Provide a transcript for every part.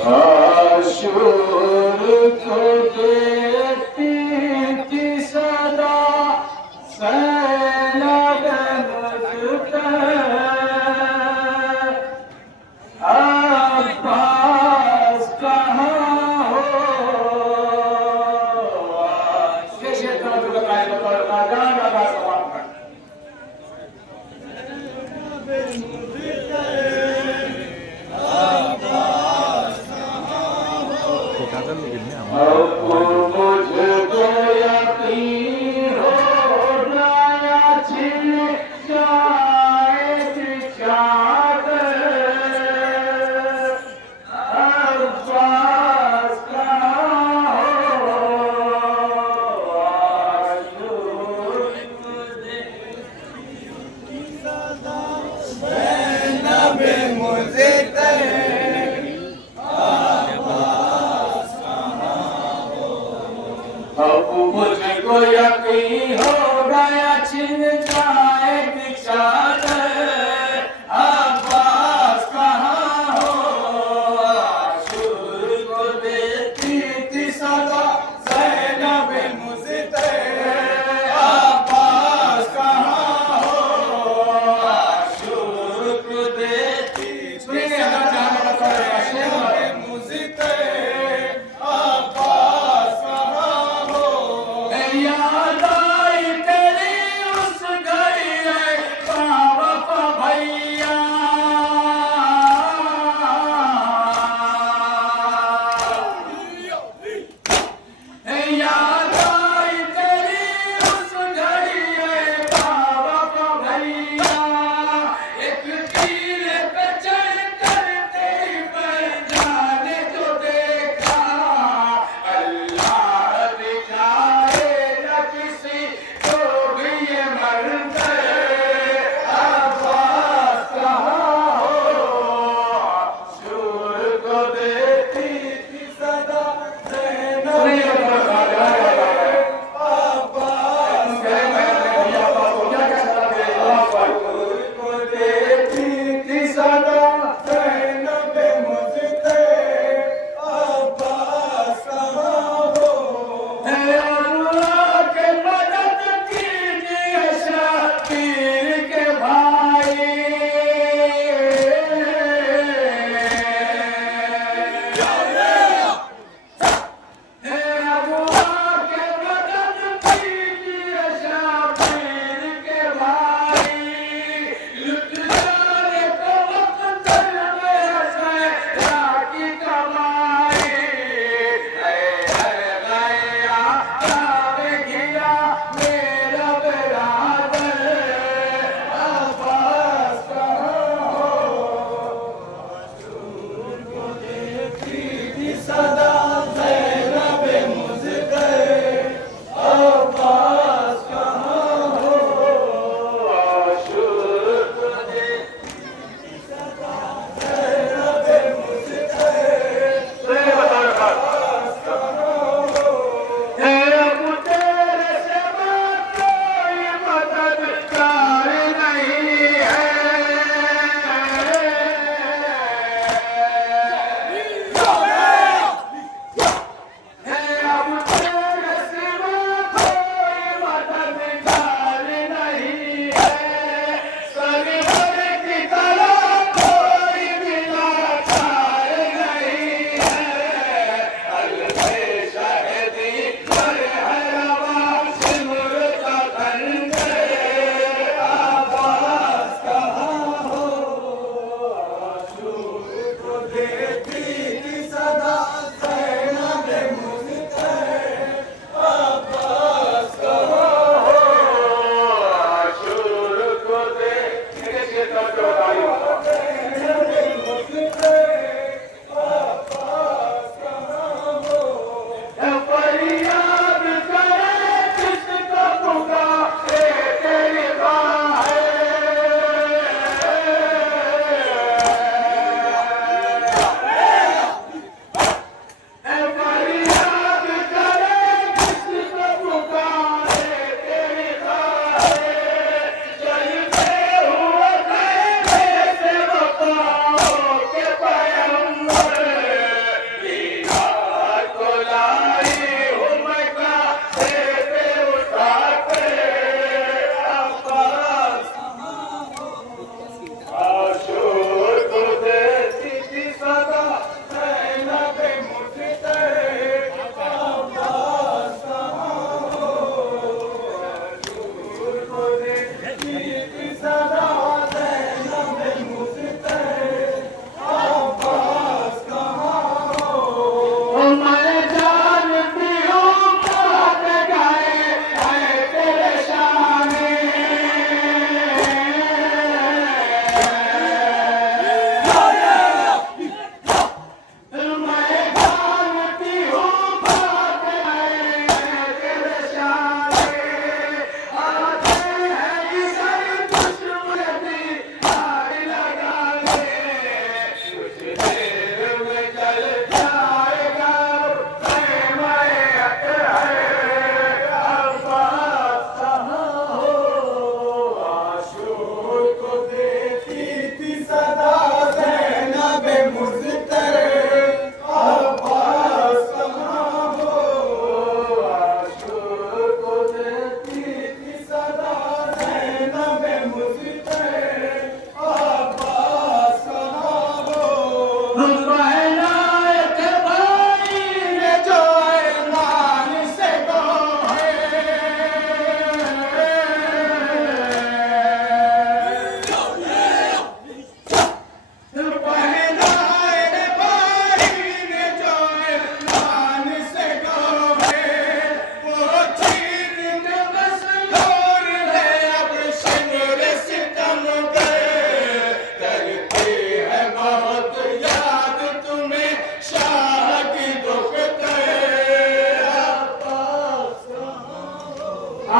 आशूर को देती सदा सैलाब मुझ अब्बास कहाँ हो ये शेर का जो बताए बतौर खाजान अब्बास समाप्त कर Kata lu ini amat.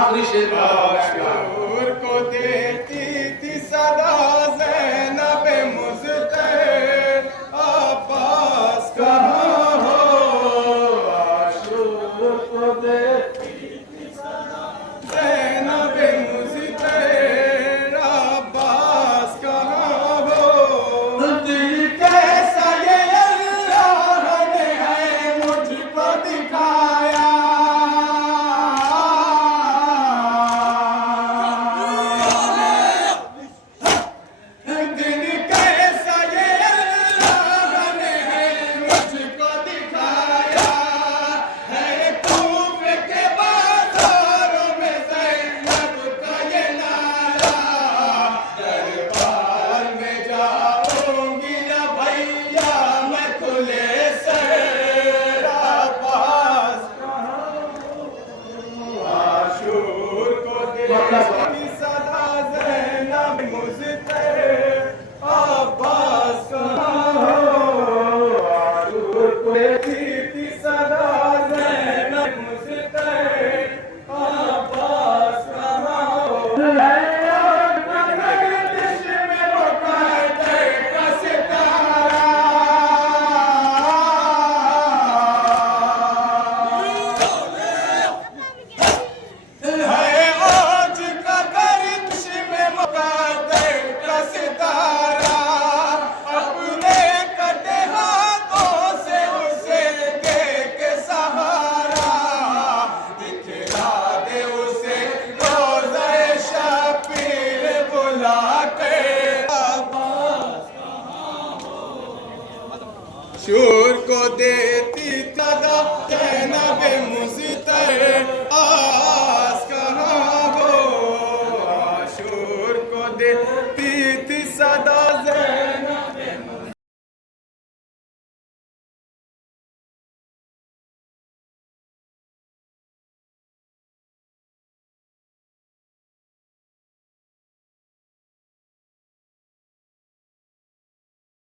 आखिरी शेर का आशूर को देती थी सदा ज़ैनब मुज़्तहिर, अब्बास कहाँ हो? आशूर को देती ज़ैनब मुज़्तहिर, अब्बास कहाँ हो? दिल कैसा ये अल्लाह ने है मुझको दिखाया, दिन कैसा ये अल्लाह ने है मुझको दिखाया, है कूफे के बाज़ारों में ज़ैनब का ये नारा, दरबार में जाऊंगी ना भैया मैं खुले सर, अब्बास आशूर को देती सदा ज़ैनब मुज़्तहिर, अब्बास कहाँ हो? आशूर को देती सदा ज़ैनब मुज़्तहिर, अब्बास कहाँ हो? गर्दिश में मुक़द्दर का सितारा, है आज का गर्दिश में मुक़द्दर का सितारा, अपने कटे हाथों से उसे दे के सहारा, दिखला दे उसे रोज़े शबीर बुला के, शूर को देती सदा ज़ैनब मुज़्तहिर,